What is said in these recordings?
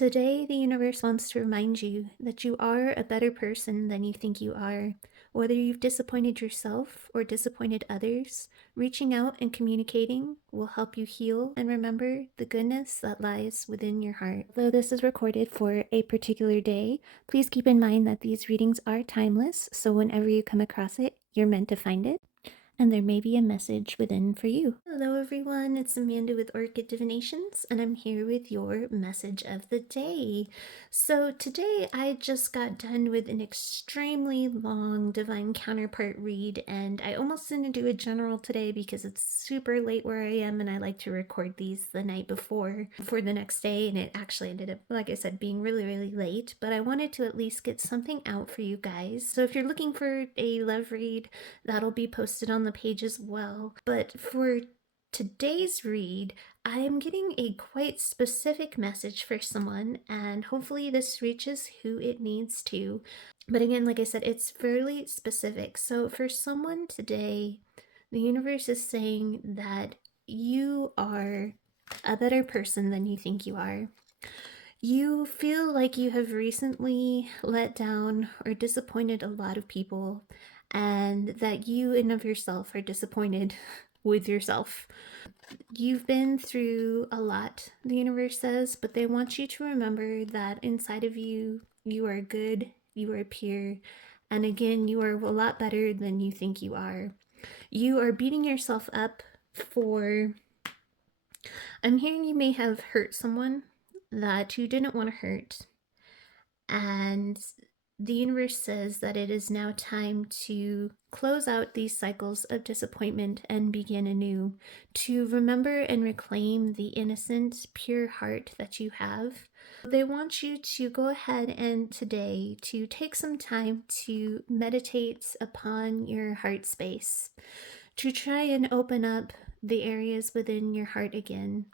Today, the universe wants to remind you that you are a better person than you think you are. Whether you've disappointed yourself or disappointed others, reaching out and communicating will help you heal and remember the goodness that lies within your heart. Though this is recorded for a particular day, please keep in mind that these readings are timeless, so whenever you come across it, you're meant to find it, and there may be a message within for you. Hello everyone, it's Amanda with Orchid Divinations, and I'm here with your message of the day. So today I just got done with an extremely long Divine Counterpart read, and I almost didn't do a general today because it's super late where I am and I like to record these the night before for the next day, and it actually ended up, like I said, being really late, but I wanted to at least get something out for you guys. So if you're looking for a love read, that'll be posted on the page as well. But for today's read, I am getting a quite specific message for someone, and hopefully this reaches who it needs to. But again, like I said, it's fairly specific. So for someone today, the universe is saying that you are a better person than you think you are. You feel like you have recently let down or disappointed a lot of people, and that you and of yourself are disappointed with yourself. You've been through a lot, the universe says, but they want you to remember that inside of you, you are good, you are pure, and again, you are a lot better than you think you are. You are beating yourself up for, I'm hearing you may have hurt someone that you didn't want to hurt, and the universe says that it is now time to close out these cycles of disappointment and begin anew, to remember and reclaim the innocent, pure heart that you have. They want you to go ahead and today to take some time to meditate upon your heart space, to try and open up the areas within your heart again,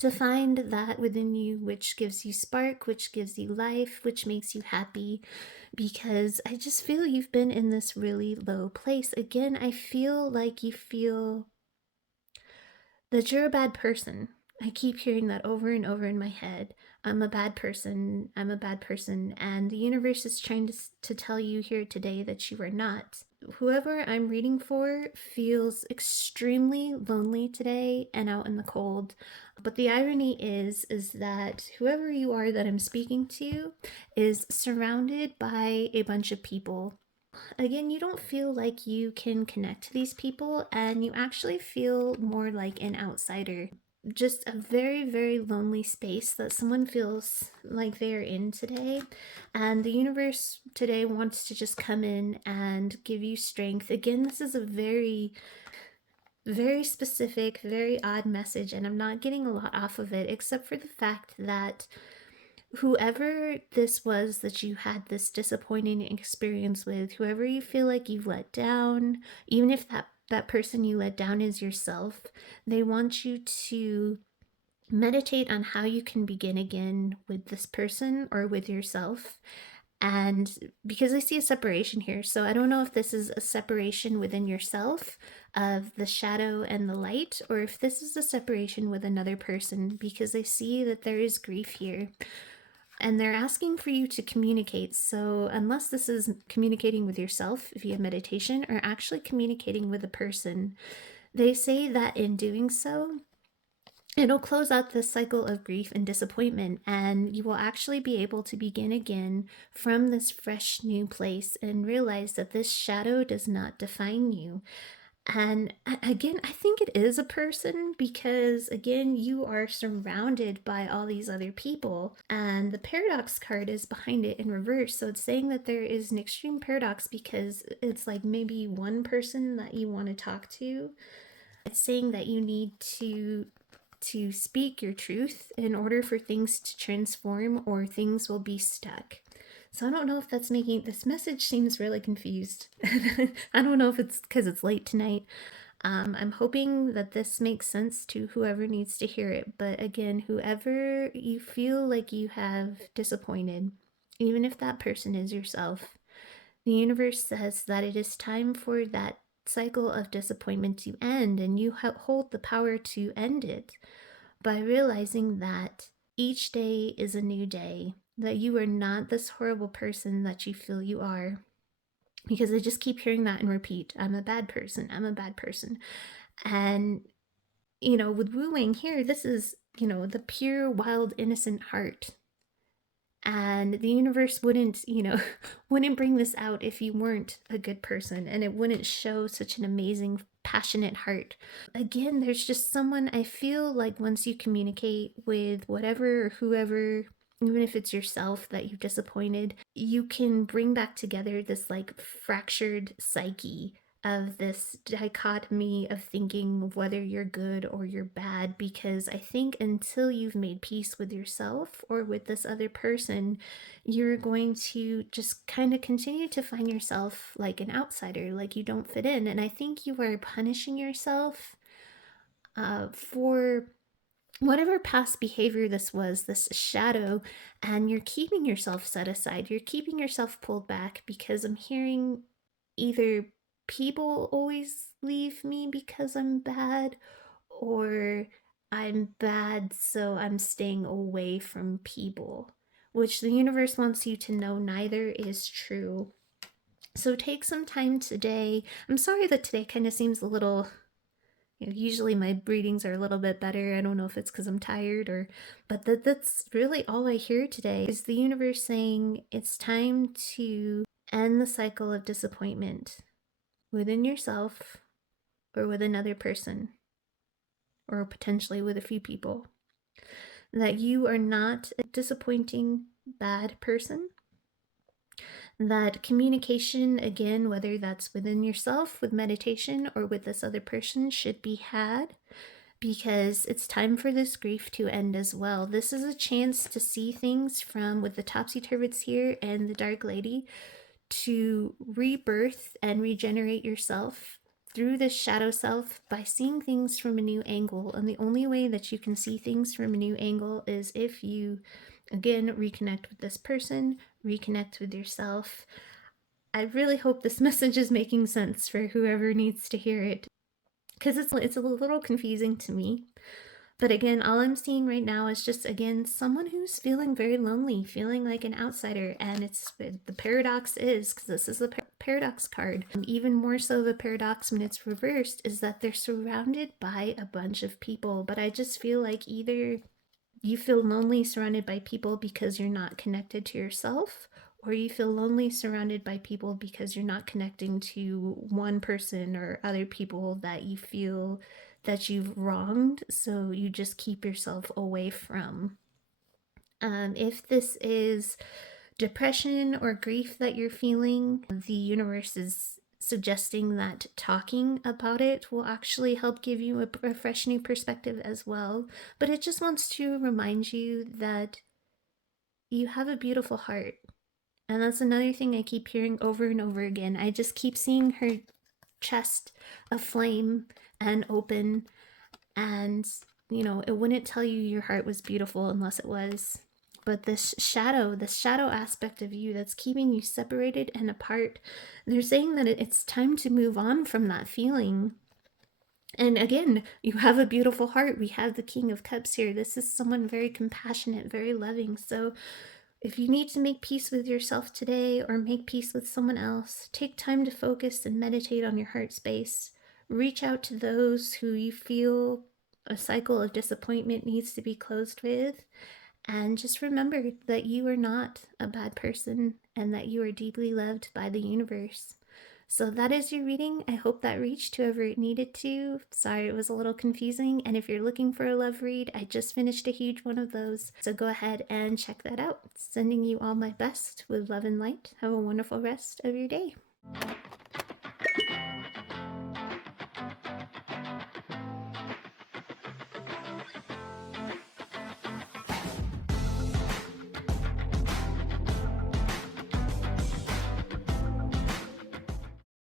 to find that within you which gives you spark, which gives you life, which makes you happy, because I just feel you've been in this really low place. Again, I feel like you feel that you're a bad person. I keep hearing that over and over in my head. I'm a bad person. I'm a bad person. And the universe is trying to tell you here today that you are not. Whoever I'm reading for feels extremely lonely today and out in the cold. But the irony is that whoever you are that I'm speaking to is surrounded by a bunch of people. Again, you don't feel like you can connect to these people, and you actually feel more like an outsider. Just a very lonely space that someone feels like they're in today. And the universe today wants to just come in and give you strength. Again, this is a very specific, very odd message, and I'm not getting a lot off of it, except for the fact that whoever this was that you had this disappointing experience with, whoever you feel like you've let down, even if that person you let down is yourself, they want you to meditate on how you can begin again with this person or with yourself. And because I see a separation here, so I don't know if this is a separation within yourself of the shadow and the light, or if this is a separation with another person, because I see that there is grief here. And they're asking for you to communicate. So unless this is communicating with yourself via meditation or actually communicating with a person, they say that in doing so, it'll close out this cycle of grief and disappointment, and you will actually be able to begin again from this fresh new place and realize that this shadow does not define you. And again, I think it is a person, because again, you are surrounded by all these other people, and the paradox card is behind it in reverse. So it's saying that there is an extreme paradox, because it's like maybe one person that you want to talk to. It's saying that you need to speak your truth in order for things to transform, or things will be stuck. So I don't know if that's making this message seems really confused. I don't know if it's because it's late tonight. I'm hoping that this makes sense to whoever needs to hear it. But again, whoever you feel like you have disappointed, even if that person is yourself, the universe says that it is time for that cycle of disappointment to end, and you hold the power to end it by realizing that Each day is a new day, that you are not this horrible person that you feel you are. Because I just keep hearing that and repeat, I'm a bad person, I'm a bad person. And, with wooing here, this is, the pure, wild, innocent heart. And the universe wouldn't, wouldn't bring this out if you weren't a good person, and it wouldn't show such an amazing, passionate heart. Again, there's just someone, I feel like once you communicate with whatever or whoever, even if it's yourself that you've disappointed, you can bring back together this like fractured psyche of this dichotomy of thinking whether you're good or you're bad. Because I think until you've made peace with yourself or with this other person, you're going to just kind of continue to find yourself like an outsider, like you don't fit in. And I think you are punishing yourself for whatever past behavior this was, this shadow, and you're keeping yourself set aside. You're keeping yourself pulled back because I'm hearing either people always leave me because I'm bad, or I'm bad, so I'm staying away from people, which the universe wants you to know neither is true. So take some time today. I'm sorry that today kind of seems a little, usually my readings are a little bit better. I don't know if it's because I'm tired but that's really all I hear today is the universe saying it's time to end the cycle of disappointment within yourself or with another person or potentially with a few people. That you are not a disappointing bad person. That communication, again, whether that's within yourself with meditation or with this other person, should be had, because it's time for this grief to end as well. This is a chance to see things from, with the topsy-turvids here and the Dark Lady, to rebirth and regenerate yourself through this shadow self by seeing things from a new angle. And the only way that you can see things from a new angle is if you, again, reconnect with this person, reconnect with yourself. I really hope this message is making sense for whoever needs to hear it, because it's a little confusing to me. But again, all I'm seeing right now is just, again, someone who's feeling very lonely, feeling like an outsider. And it's the paradox is, because this is the paradox card, and even more so the paradox when it's reversed, is that they're surrounded by a bunch of people. But I just feel like either you feel lonely surrounded by people because you're not connected to yourself, or you feel lonely surrounded by people because you're not connecting to one person or other people that you feel that you've wronged, so you just keep yourself away from. If this is depression or grief that you're feeling, the universe is suggesting that talking about it will actually help give you a fresh new perspective as well. But it just wants to remind you that you have a beautiful heart. And that's another thing I keep hearing over and over again. I just keep seeing her chest aflame and open, and it wouldn't tell you your heart was beautiful unless it was. But this shadow aspect of you that's keeping you separated and apart, they're saying that it's time to move on from that feeling. And again, you have a beautiful heart. We have the King of Cups here. This is someone very compassionate, very loving. So if you need to make peace with yourself today or make peace with someone else, take time to focus and meditate on your heart space. Reach out to those who you feel a cycle of disappointment needs to be closed with. And just remember that you are not a bad person and that you are deeply loved by the universe. So that is your reading. I hope that reached whoever it needed to. Sorry it was a little confusing. And if you're looking for a love read, I just finished a huge one of those. So go ahead and check that out. Sending you all my best with love and light. Have a wonderful rest of your day.